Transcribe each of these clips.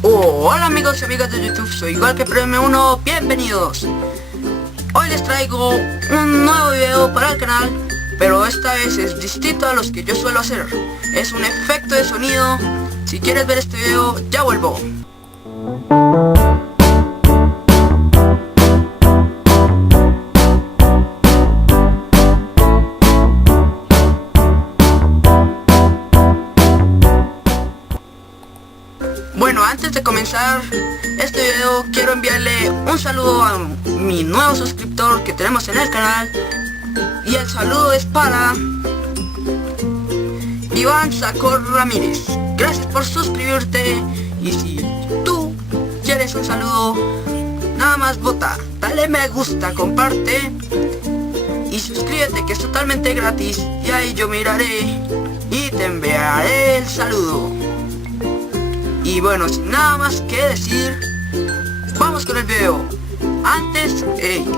Hola amigos y amigas de YouTube, soy GOALKEEPERVM1, bienvenidos. Hoy les traigo un nuevo video para el canal, pero esta vez es distinto a los que yo suelo hacer. Es un efecto de sonido. Si quieres ver este video, ya vuelvo. Bueno, antes de comenzar este video quiero enviarle un saludo a mi nuevo suscriptor que tenemos en el canal. Y el saludo es para Iván Sacor Ramírez. Gracias por suscribirte. Y si tú quieres un saludo, nada más vota, dale me gusta, comparte y suscríbete, que es totalmente gratis. Y ahí yo miraré y te enviaré el saludo. Y bueno, sin nada más que decir, vamos con el video. Antes,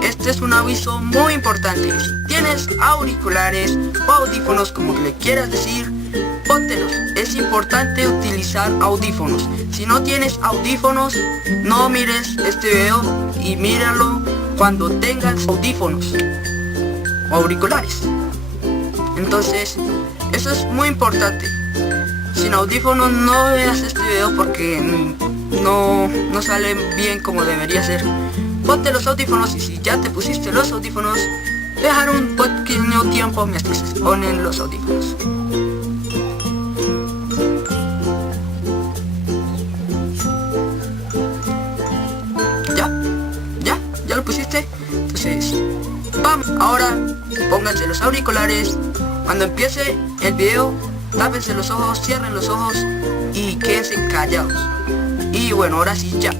este es un aviso muy importante. Si tienes auriculares o audífonos, como que le quieras decir, póntelos. Es importante utilizar audífonos. Si no tienes audífonos, no mires este video y míralo cuando tengas audífonos o auriculares. Entonces, eso es muy importante. Sin audífonos no veas este video porque no sale bien como debería ser. Ponte los audífonos y si ya te pusiste los audífonos, dejar un pequeño tiempo mientras se ponen los audífonos. ¿Ya lo pusiste? Entonces, vamos. Ahora pónganse los auriculares. Cuando empiece el video, tápense los ojos, cierren los ojos y quédense callados. Y bueno, ahora sí, ya.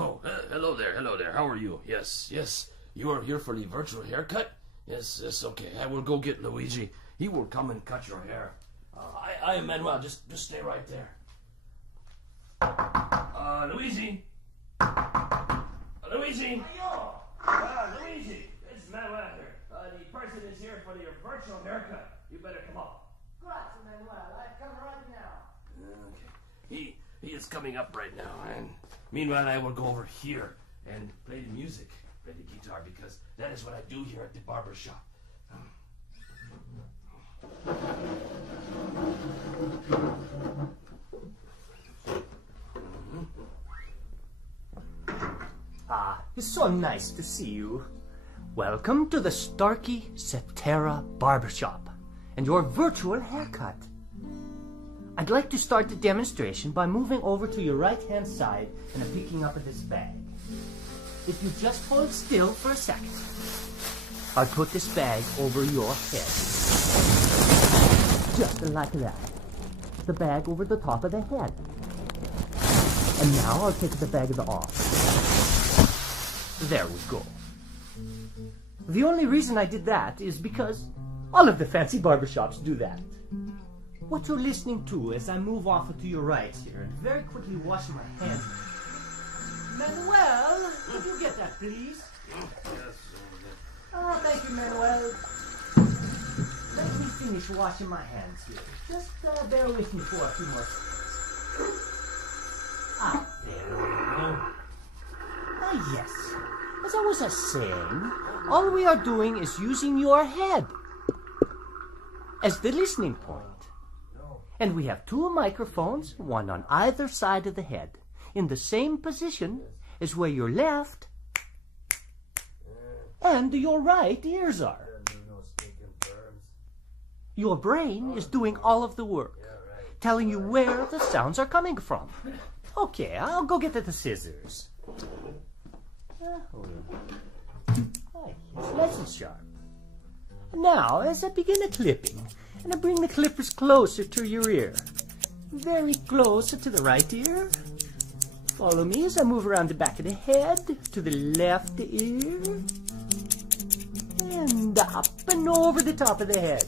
Oh, hello there, how are you? Yes, you are here for the virtual haircut? Yes, okay, I will go get Luigi. He will come and cut your hair. I am Manuel, just stay right there. Luigi? Luigi? Luigi, it's Manuel here. The person is here for your virtual haircut. You better come up. Grazie, Manuel. I come right now. Okay. He is coming up right now, and meanwhile I will go over here and play the music, play the guitar, because that is what I do here at the barber shop. It's so nice to see you. Welcome to the Starkey Cetera Barbershop and your virtual haircut. I'd like to start the demonstration by moving over to your right-hand side and picking up this bag. If you just hold still for a second, I'll put this bag over your head. Just like that. The bag over the top of the head. And now I'll take the bag off. There we go. The only reason I did that is because all of the fancy barbershops do that. What you're listening to as I move off to your right here and very quickly wash my hands. Manuel, could you get that, please? Yes. Oh, thank you, Manuel. Let me finish washing my hands here. Just bear with me for a few more seconds. There we go. Yes. As I was saying, all we are doing is using your head as the listening point. And we have two microphones, one on either side of the head, in the same position as where your left and your right ears are. Your brain is doing all of the work, telling you where the sounds are coming from. Okay, I'll go get the scissors. It's nice and sharp. Now, as I begin the clipping, and I bring the clippers closer to your ear, very close to the right ear. Follow me as I move around the back of the head to the left ear, and up and over the top of the head.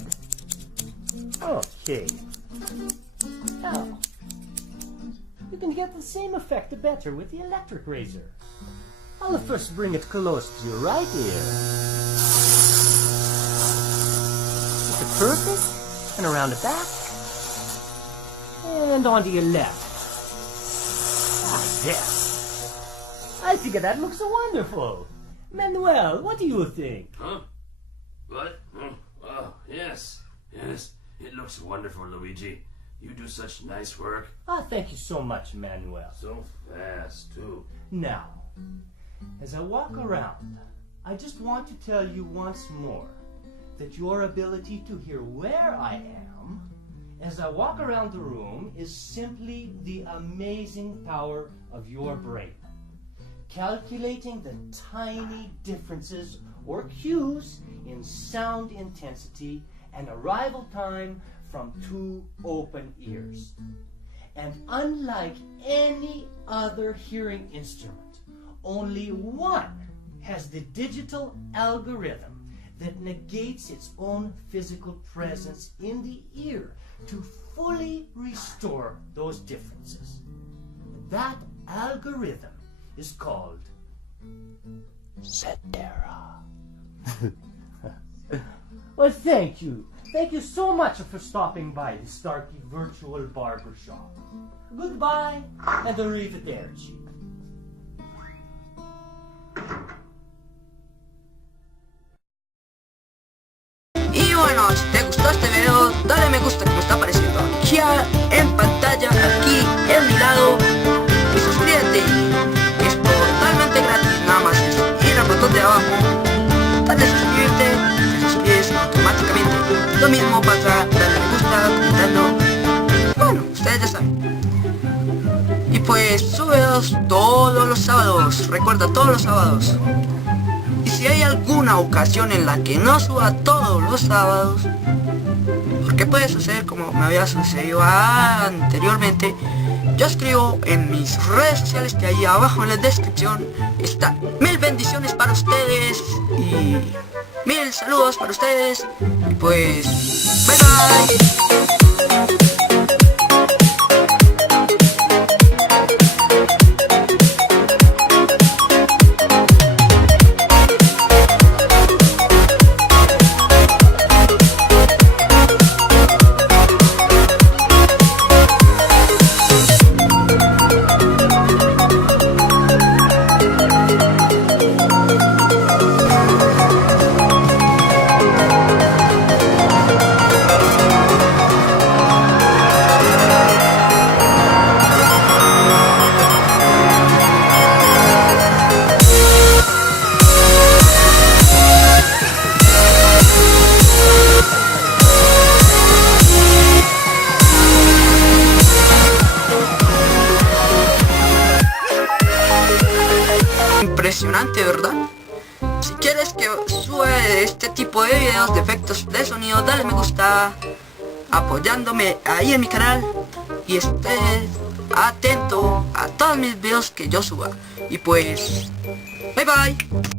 Okay. Now, you can get the same effect better with the electric razor. I'll first bring it close to your right ear. Perfect. And around the back. And onto your left. Ah, yes. I think that looks wonderful. Manuel, what do you think? Huh? What? Oh, yes. Yes, it looks wonderful, Luigi. You do such nice work. Ah, thank you so much, Manuel. So fast, too. Now, as I walk around, I just want to tell you once more that your ability to hear where I am as I walk around the room is simply the amazing power of your brain. Calculating the tiny differences or cues in sound intensity and arrival time from two open ears. And unlike any other hearing instrument, only one has the digital algorithm that negates its own physical presence in the ear to fully restore those differences. That algorithm is called Cetera. Well, thank you. Thank you so much for stopping by the Starkey Virtual Barber Shop. Goodbye and arrivederci. Y bueno, si te gustó este video, dale me gusta como está apareciendo aquí en pantalla, aquí en mi lado, y suscríbete. Es totalmente gratis, nada más es ir al botón de abajo, dale a suscribirte, te suscribes automáticamente. Lo mismo pasa, dale me gusta, comentando, bueno, ustedes ya saben. Y pues subo videos todos los sábados, recuerda, todos los sábados. Y si hay alguna ocasión en la que no suba todos los sábados, porque puede suceder como me había sucedido anteriormente, yo escribo en mis redes sociales que ahí abajo en la descripción está. Mil bendiciones para ustedes y mil saludos para ustedes. Y pues, bye bye. Impresionante, ¿verdad? Si quieres que suba este tipo de videos de efectos de sonido, dale me gusta, apoyándome ahí en mi canal, y esté atento a todos mis videos que yo suba. Y pues, bye bye.